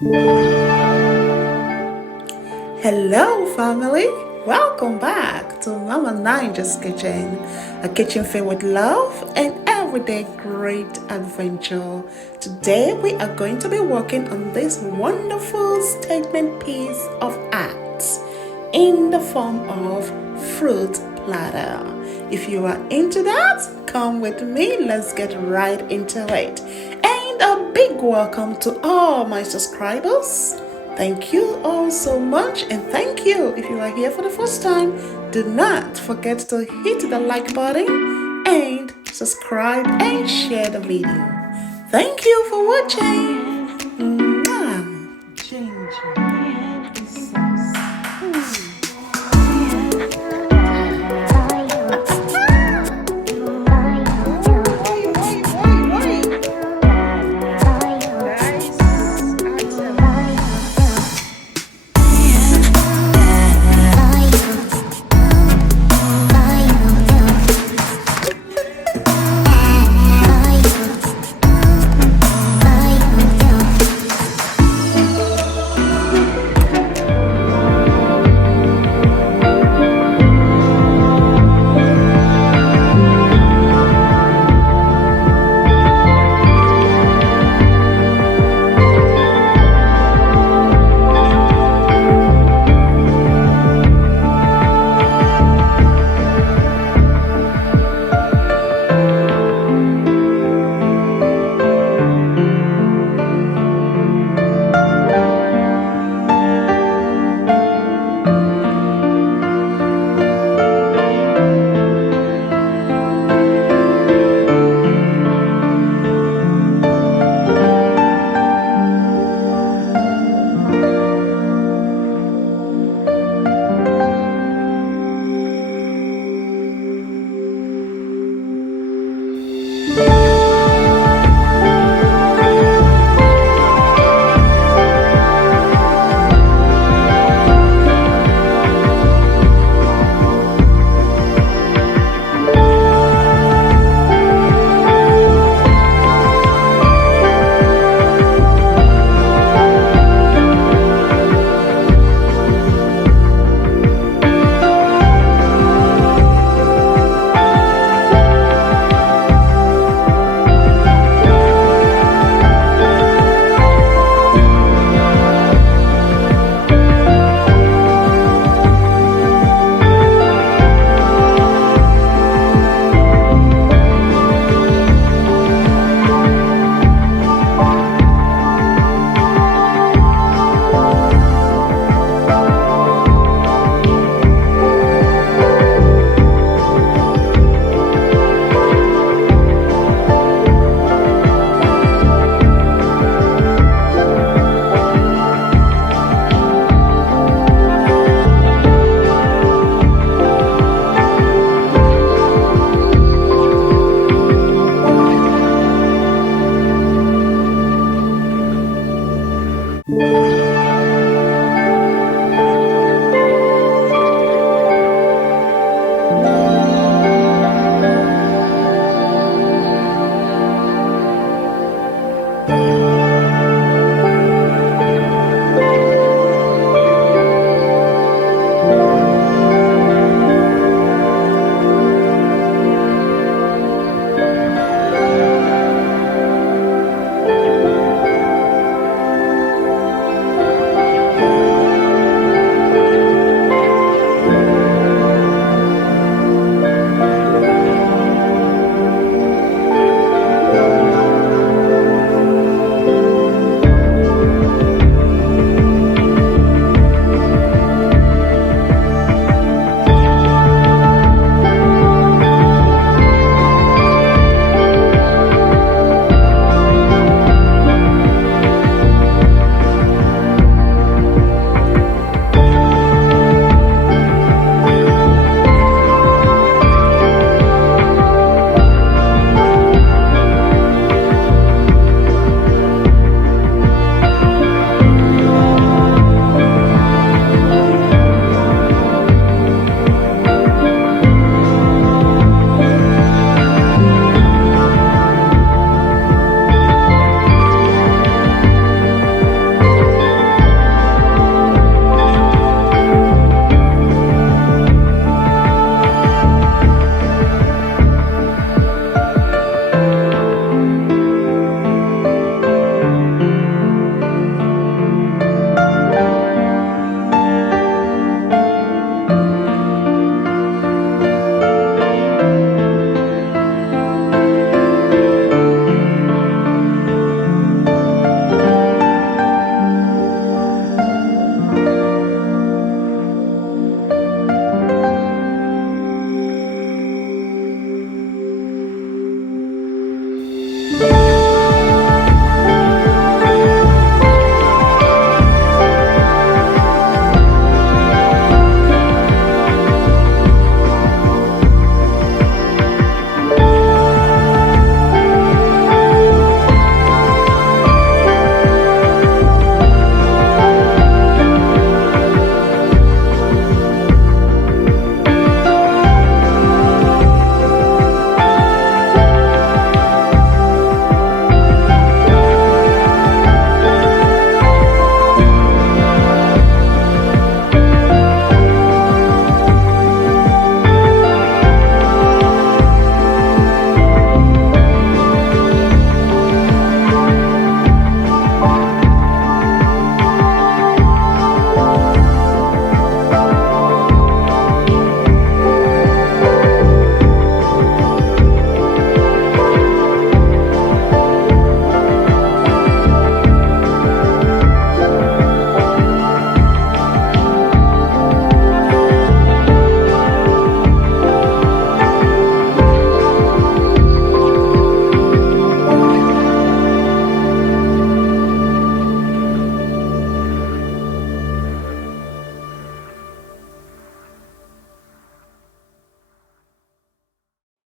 Hello, family. Welcome back to Mama Ninja's Kitchen, a kitchen filled with love and everyday great adventure. Today, we are going to be working on this wonderful statement piece of art in the form of fruit platter. If you are into that, come with me. Let's get right into it. And a big welcome to all my subscribers. Thank you all so much, and thank you if you are here for the first time. Do not forget to hit the like button and subscribe and share the video. Thank you for watching. Ginger.